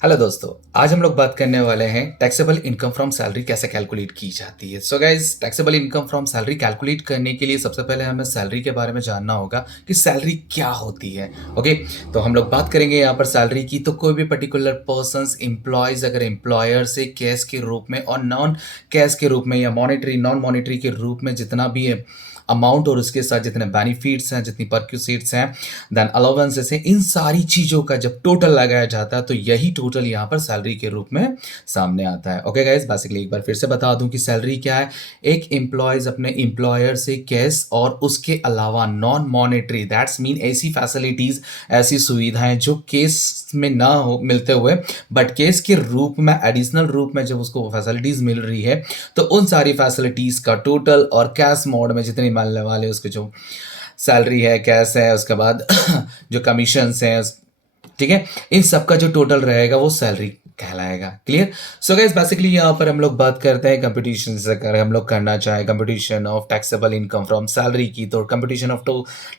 Hello दोस्तों। आज हम लोग बात करने वाले हैं टैक्सेबल इनकम फ्रॉम सैलरी कैसे कैलकुलेट की जाती है। So guys, taxable income from salary calculate करने के लिए सबसे पहले हमें सैलरी के बारे में जानना होगा कि सैलरी क्या होती है। ओके, तो हम लोग बात करेंगे यहाँ पर सैलरी की। तो कोई भी पर्टिकुलर पर्सन्स एम्प्लॉयज अगर एम्प्लॉयर से कैश के रूप में और नॉन कैश के रूप में या मॉनेटरी नॉन मॉनेटरी के रूप में जितना भी है अमाउंट और उसके साथ जितने बेनिफिट्स हैं, जितनी परक्यूसिट्स हैं, देन अलाउंसेस हैं, इन सारी चीज़ों का जब टोटल लगाया जाता है तो यही टोटल यहाँ पर सैलरी के रूप में सामने आता है। ओके गाइस, बेसिकली एक बार फिर से बता दूं कि सैलरी क्या है। एक एम्प्लॉयज अपने एम्प्लॉयर से कैश और उसके अलावा नॉन मॉनेटरी, दैट्स मीन ऐसी फैसिलिटीज, ऐसी सुविधाएं जो केस में ना हो मिलते हुए बट केस के रूप में एडिशनल रूप में जब उसको फैसिलिटीज मिल रही है तो उन सारी फैसिलिटीज का टोटल और कैश मोड में जितनी मिलने वाले उसके जो सैलरी है, कैश है, उसके बाद जो कमीशंस हैं, ठीक है, इन सब का जो टोटल रहेगा वो सैलरी कहलाएगा। क्लियर? सो गाइस, बेसिकली यहाँ पर हम लोग बात करते हैं कंपटीशन से। अगर हम लोग करना चाहें competition of taxable income from salary की, तो competition of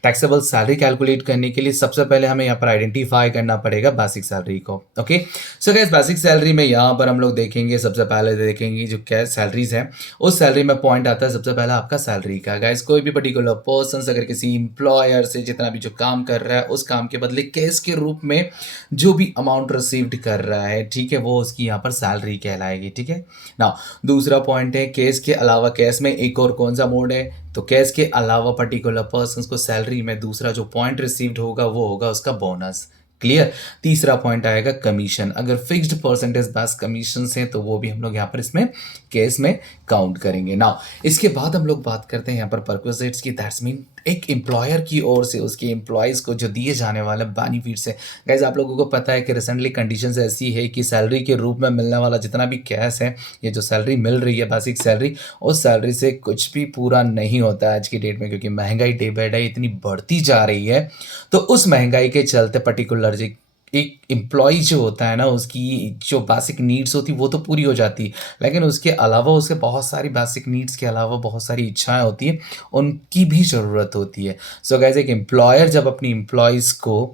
taxable salary calculate करने के लिए सबसे पहले हमें यहाँ पर आइडेंटिफाई करना पड़ेगा बेसिक सैलरी को। Okay, so guys, basic salary में यहाँ पर हम लोग देखेंगे, सबसे पहले देखेंगे जो क्या सैलरीज है, उस सैलरी में पॉइंट आता है सबसे पहले आपका सैलरी का। गाइस, कोई भी पर्टिकुलर पर्सन अगर किसी एम्प्लॉयर से जितना भी जो काम कर रहा है उस काम के बदले कैश के रूप में जो भी अमाउंट रिसीव्ड कर रहा है, ठीक है, वो उसकी यहाँ पर सैलरी कहलाएगी। ठीक है ना। दूसरा पॉइंट है कैश के अलावा, कैश में एक और कौन सा मोड है, तो कैश के अलावा पर्टिकुलर पर्सन को सैलरी में दूसरा जो पॉइंट रिसीव्ड होगा वो होगा उसका बोनस। क्लियर? तीसरा पॉइंट आएगा कमीशन। अगर फिक्स्ड परसेंटेज बेस कमीशन है तो वो भी हम लोग यहाँ पर इसमें केस में काउंट करेंगे। नाउ इसके बाद हम लोग बात करते हैं यहाँ पर परक्विजिट्स की। दैट्स मीन एक एम्प्लॉयर की ओर से उसके एम्प्लॉयज़ को जो दिए जाने वाले बेनिफिट्स है। गाइज, आप लोगों को पता है कि रिसेंटली कंडीशंस ऐसी है कि सैलरी के रूप में मिलने वाला जितना भी कैश है, ये जो सैलरी मिल रही है बेसिक सैलरी, उस सैलरी से कुछ भी पूरा नहीं होता है आज की डेट में, क्योंकि महंगाई डे बाई डे इतनी बढ़ती जा रही है। तो उस महंगाई के चलते पर्टिकुलर एक एम्प्लॉय जो होता है ना, उसकी जो बेसिक नीड्स होती वो तो पूरी हो जाती है, लेकिन उसके अलावा उसके बहुत सारी बेसिक नीड्स के अलावा बहुत सारी इच्छाएं होती हैं, उनकी भी ज़रूरत होती है। सो गाइस, एक एम्प्लॉयर जब अपनी एम्प्लॉयज़ को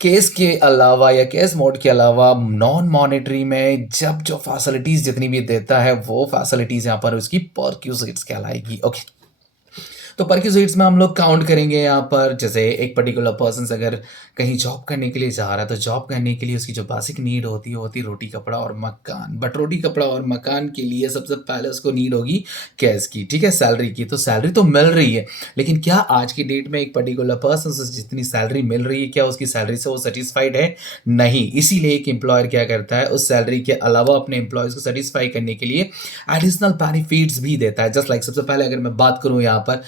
केस के अलावा या केस मोड के अलावा नॉन मॉनेटरी में जब जो फैसिलिटीज़ जितनी भी देता है वो फैसिलिटीज़ यहाँ पर उसकी परक्यूजिट्स कहलाएगी। ओके, तो परक्यूजिट्स में हम लोग काउंट करेंगे यहाँ पर, जैसे एक पर्टिकुलर पर्सन अगर कहीं जॉब करने के लिए जा रहा है तो जॉब करने के लिए उसकी जो बेसिक नीड होती है होती रोटी कपड़ा और मकान। बट रोटी कपड़ा और मकान के लिए सबसे पहले उसको नीड होगी कैश की, ठीक है, सैलरी की। तो सैलरी तो मिल रही है, लेकिन क्या आज की डेट में एक पर्टिकुलर पर्सन से जितनी सैलरी मिल रही है क्या उसकी सैलरी से वो सेटिस्फाइड है? नहीं। इसीलिए एक एम्प्लॉयर क्या करता है, उस सैलरी के अलावा अपने एम्प्लॉयज़ को सेटिस्फाई करने के लिए एडिशनल बेनिफिट्स भी देता है। जस्ट लाइक सबसे पहले अगर मैं बात करूँ यहाँ पर,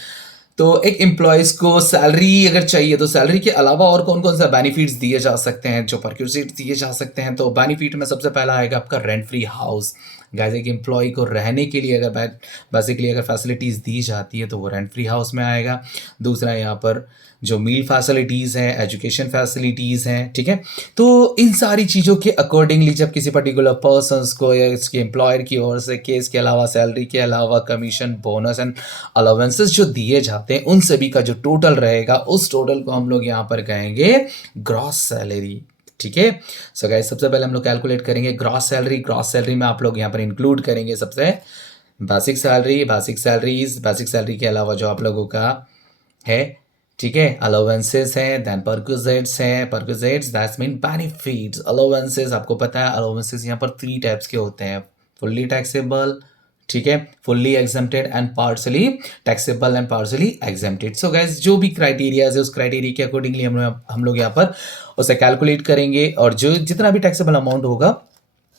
तो एक एम्प्लॉयज़ को सैलरी अगर चाहिए तो सैलरी के अलावा और कौन कौन सा बेनिफिट्स दिए जा सकते हैं, जो परक्यूजिट्स दिए जा सकते हैं। तो बेनिफिट में सबसे पहला आएगा आपका रेंट फ्री हाउस। गाइस, एक एम्प्लॉय को रहने के लिए अगर बेसिकली अगर फैसिलिटीज़ दी जाती है तो वो रेंट फ्री हाउस में आएगा। दूसरा यहाँ पर जो मील फैसिलिटीज़ हैं, एजुकेशन फैसिलिटीज़ हैं, ठीक है। तो इन सारी चीज़ों के अकॉर्डिंगली जब किसी पर्टिकुलर पर्सन्स को या इसके एम्प्लॉयर की ओर से केस के अलावा, सैलरी के अलावा कमीशन, बोनस एंड अलाउंसेस जो दिए जाते हैं, उन सभी का जो टोटल रहेगा उस टोटल को हम लोग यहाँ पर कहेंगे ग्रॉस सैलरी। ठीक है। सो गाइस, सबसे पहले हम लोग कैलकुलेट करेंगे ग्रॉस सैलरी। ग्रॉस सैलरी में आप लोग यहाँ पर इंक्लूड करेंगे सबसे basic salary, basic salaries, basic salary के अलावा जो आप लोगों का है, ठीक है, अलाउंसेस हैं, देन परक्विजिट्स हैं। Perquisites that's mean benefits. Allowances आपको पता है, अलाउंसेस यहाँ पर 3 टाइप्स के होते हैं, फुल्ली टैक्सेबल, ठीक है, fully exempted and partially taxable and partially exempted. So guys, जो भी क्राइटेरिया है उस क्राइटेरिया के अकॉर्डिंगली हम लोग यहाँ पर उसे कैलकुलेट करेंगे और जो जितना भी टैक्सेबल अमाउंट होगा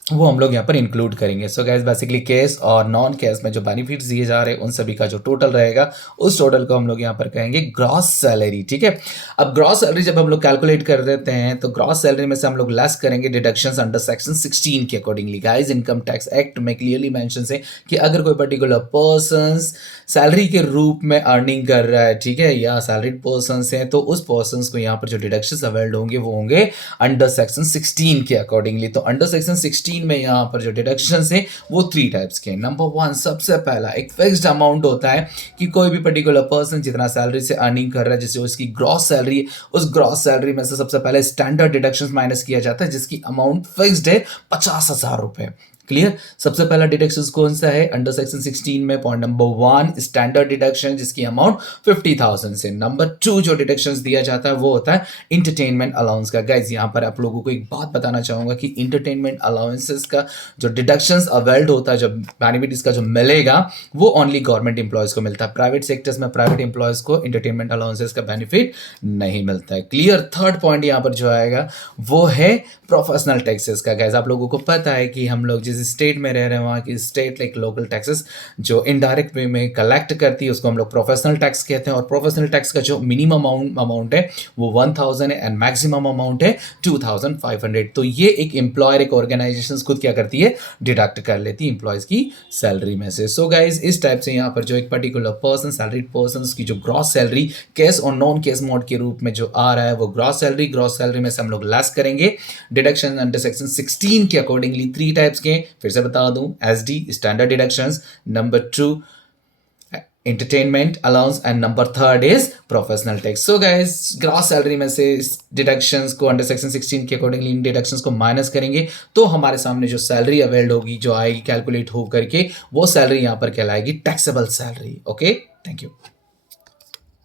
वो हम लोग यहाँ पर इंक्लूड करेंगे। सो गाइस, बेसिकली कैश और नॉन कैश में जो बेनिफिट्स दिए जा रहे हैं उन सभी का जो टोटल रहेगा उस टोटल को हम लोग यहाँ पर कहेंगे ग्रॉस सैलरी। ठीक है। अब ग्रॉस सैलरी जब हम लोग कैलकुलेट कर देते हैं तो ग्रॉस सैलरी में से हम लोग लेस करेंगे डिडक्शंस अंडर सेक्शन 16 के accordingly. Guys, income tax act में क्लियरली मेंशन है कि अगर कोई पर्टिकुलर पर्सन सैलरी के रूप में अर्निंग कर रहा है, ठीक है, या सैलरीड पर्सन है, तो उस पर्सन को यहाँ पर जो डिडक्शंस अवेल्ड होंगे वो होंगे अंडर सेक्शन 16 के अकॉर्डिंगली। तो अंडर सेक्शन 16 16 में यहाँ पर जो डिडक्शंस है वो 3 टाइप्स के हैं। नंबर 1 सबसे पहला एक फिक्स्ड अमाउंट होता है कि कोई भी पर्टिकुलर पर्सन जितना सैलरी से अर्निंग कर रहा है, जैसे उसकी ग्रॉस सैलरी है, उस ग्रॉस सैलरी में से सबसे पहले स्टैंडर्ड डिडक्शंस माइनस किया जाता है जिसकी अमाउंट फिक्स्ड है 50,000 रुपए। क्लियर। सबसे पहला डिडक्शन कौन सा है अंडर सेक्शन 16 में? पॉइंट नंबर 1 स्टैंडर्ड डिडक्शन जिसकी अमाउंट 50,000 से। नंबर 2 जो डिडक्शन दिया जाता है वो होता है इंटरटेनमेंट अलाउंस का। गाइज यहाँ पर आप लोगों को एक बात बताना चाहूंगा कि इंटरटेनमेंट अलाउंसेस का जो डिडक्शन अवेल्ड होता है, जो बेनिफिट इसका जो मिलेगा वो ओनली गवर्नमेंट इंप्लॉयज को मिलता है। प्राइवेट सेक्टर्स में प्राइवेट इंप्लॉयज को इंटरटेनमेंट अलाउंसेस का बेनिफिट नहीं मिलता है। क्लियर। थर्ड पॉइंट यहाँ पर जो आएगा वो है प्रोफेशनल टैक्सेस का। गाइज आप लोगों को पता है कि हम लोग जिस स्टेट में रह रहे हैं वहाँ की स्टेट लाइक लोकल टैक्सेस जो इनडायरेक्ट वे में कलेक्ट करती है उसको हम लोग प्रोफेशनल टैक्स कहते हैं। और प्रोफेशनल टैक्स का जो मिनिमम अमाउंट है वो 1,000 है एंड मैक्सिमम अमाउंट है 2,500। तो ये एक एम्प्लॉयर, एक ऑर्गेनाइजेशन खुद क्या करती है, डिडक्ट कर लेती है एम्प्लॉयज की सैलरी में से। सो गाइज इस टाइप से यहाँ पर जो एक पर्टिकुलर पर्सन, सैलरीड पर्सन की जो ग्रॉस सैलरी कैश और नॉन कैश मोड के रूप में जो आ रहा है वो ग्रॉस सैलरी में से हम लोग लेस करेंगे। डिडक्शन अंडर सेक्शन 16 के अकॉर्डिंगली 3 टाइप्स के फिर से बता दूं, SD standard deductions, number 2 entertainment allowance and number 3 is professional tax. So guys gross salary में से डिडक्शंस को अंडर सेक्शन 16 के अकॉर्डिंगली इन डिडक्शंस को माइनस करेंगे तो हमारे सामने जो सैलरी अवेल्ड होगी, जो आएगी कैलकुलेट हो करके, वो सैलरी यहां पर कहलाएगी taxable salary. Okay, thank you.